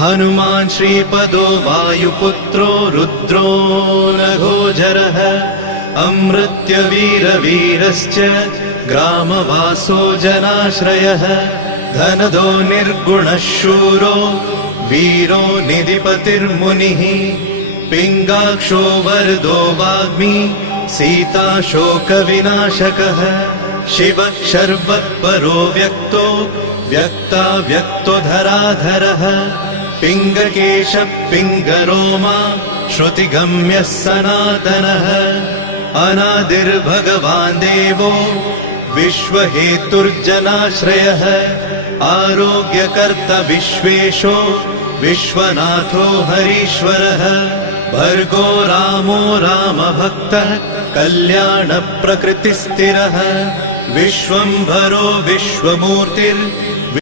हनुमान् श्रीपदो वायुपुत्रो रुद्रो नघोजरः अमृत्यवीरवीरश्च ग्रामवासो जनाश्रयः धनदो निर्गुणः शूरो वीरो निधिपतिर्मुनिः पिङ्गाक्षो वरदो वाग्मी सीताशोकविनाशकः शिवः शर्वत्परो व्यक्तो व्यक्तो धराधरः पिङ्गकेशः पिङ्गरोमा श्रुतिगम्यः सनातनः अनादिर्भगवान् देवो विश्वहेतुर्जनाश्रयः आरोग्यकर्ता विश्वेशो विश्वनाथो हरीश्वरः भर्गो रामो रामभक्तः कल्याणप्रकृतिस्थिरः विश्वम्भरो विश्वमूर्तिर्विश्वरूपो